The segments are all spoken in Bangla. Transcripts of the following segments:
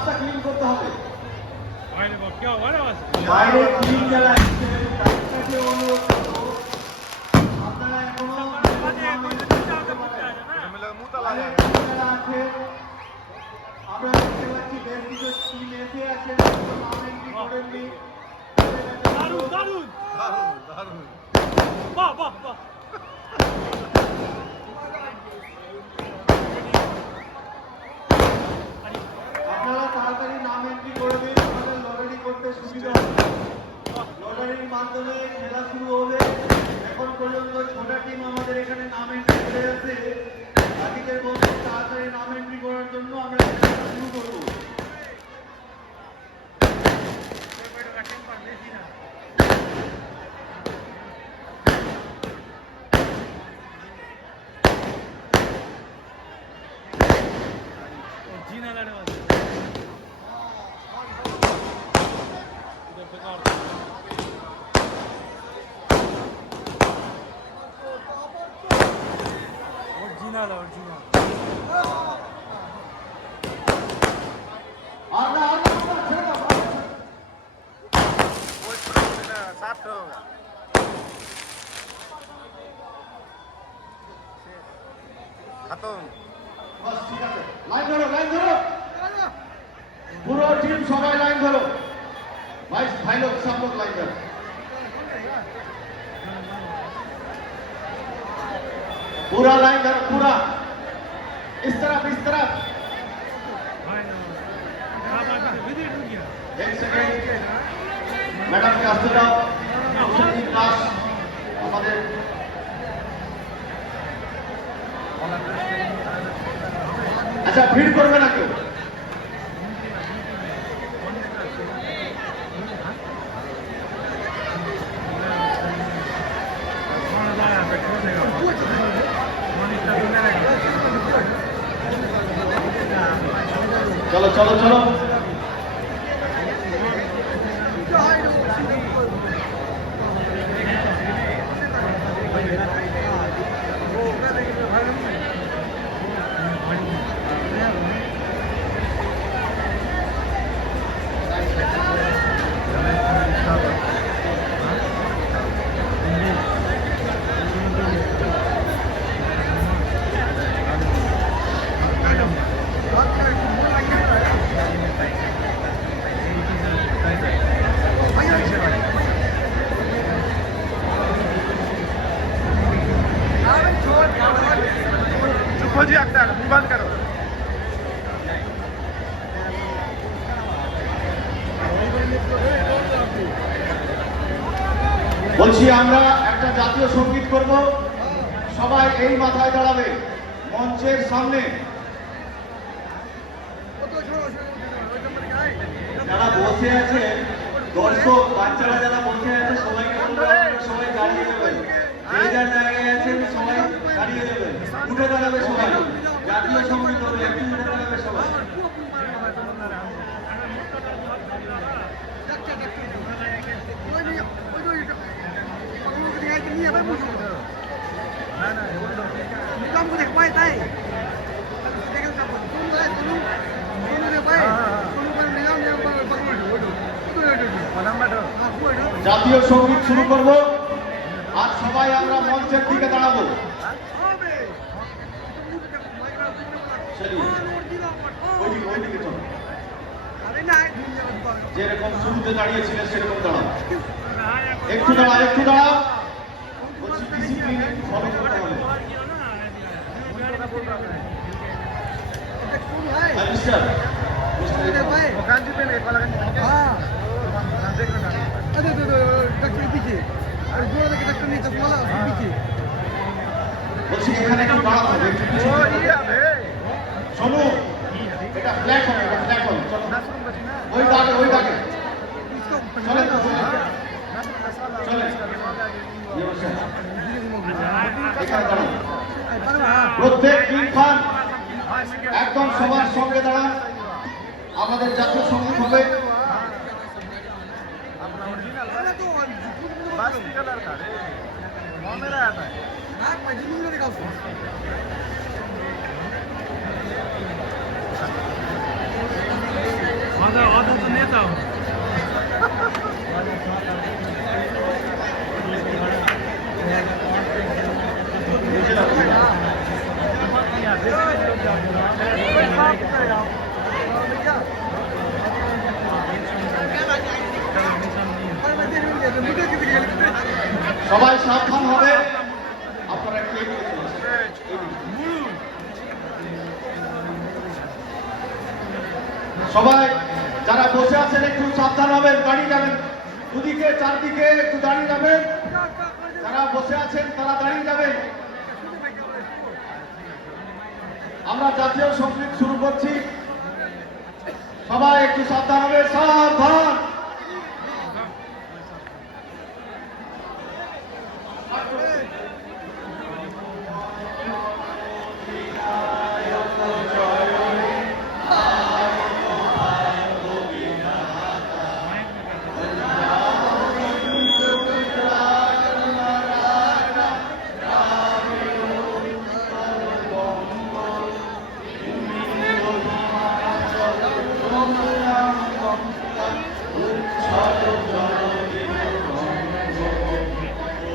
রাস্তা ক্লিন করতে হবে। বাইরে ক্লিন যারা এসেছেন তাদের কাছে অনুরোধ করবো, আপনারা এখনো যারা আছে, আমরা দেখতে পাচ্ছি বেশ কিছু টিম এসে আছেন, নাম এন্ট্রি করেননি। আপনারা তাড়াতাড়ি নাম এন্ট্রি করে দিন, আমাদের লটারি করতে সুবিধা হবে। লটারির মাধ্যমে খেলা শুরু হবে। এখন পর্যন্ত ছোটা টিম আমাদের এখানে নাম এন্ট্রি করে আছে। বাকিদের বলতে তাড়াতাড়ি নাম এন্ট্রি করার জন্য আমরা খেলা শুরু করব। লাইন ধরো, লাইন ধরো, পুরো টিম সবাই লাইন ধরো। ভাই লোক সব লোক লাইন ধরো। पूरा लाइन धरो, पूरा इस तरफ, इस तरफ। एक सेकेंड मैडम के आस्ते जाओ। क्लास আমাদের আচ্ছা ভিড় করবে না কেউ। चलो चलो चलो जी अख्तर बंद करो। বলছি আমরা একটা জাতীয় সঙ্গীত করব, সবাই এই মাথায় দাঁড়াবে মঞ্চের সামনে। যারা বসে আছে দর্শক বাচ্চারা যারা বসে আছে সবাইকে সবাই দাঁড়িয়ে যাবেন, যে যার জায়গায় আছেন সবাই দাঁড়িয়ে যাবেন, উঠে দাঁড়াবে সবাই। জাতীয় সঙ্গীত হবে, একটু উঠে দাঁড়াবে সবাই। জাতীয় সঙ্গীত শুরু করব আর সবাই আমরা মঞ্চের দিকে দাঁড়াবো। যেরকম শুরুতে দাঁড়িয়েছিলেন সেরকম দাঁড়াও, একটু দাঁড়াও, একটু দাঁড়াও। বলছি ডিসিপ্লিন ফলো করতে হবে। মিস্টার বলছি এখানে একটু দাঁড়াতে হবে, শোনো এটা ফ্ল্যাট হবে, এটা ফ্ল্যাট হবে। ওই দাগে, ওই দাগে চলে চলে এখানে দাঁড়ান। প্রত্যেক টিম খান একদম সবার সঙ্গে দাঁড়ান। আমাদের জাতীয় সঙ্গীত হবে। সবাই সাবধান হবে, আপনারা একটু এগিয়ে চলুন। সবাই যারা বসে আছেন একটু সাবধান হবেন, দাঁড়িয়ে যাবেন, দুদিকে চারদিকে একটু দাঁড়িয়ে যাবেন। যারা বসে আছেন তারা দাঁড়িয়ে যাবেন। আমরা জাতীয় সঙ্গীত শুরু করছি, সবাই একটু সাবধান হবে, সাবধান।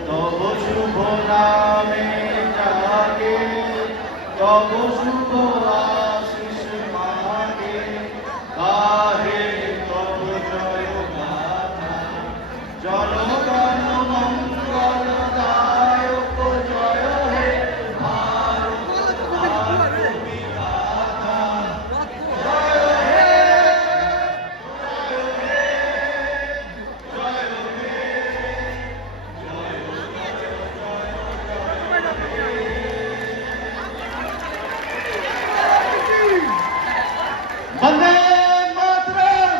তব শুভ নামে জাগে, তব শুভ আশিস মাগে, গাহে তব জয় গাথা, জনগণ মঙ্গল দায়ক জয় হে ভারত ভাগ্য বিধাতা, জয় হে, জয় হে, জয় হে। বন্দে মাতরম।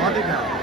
মদিনা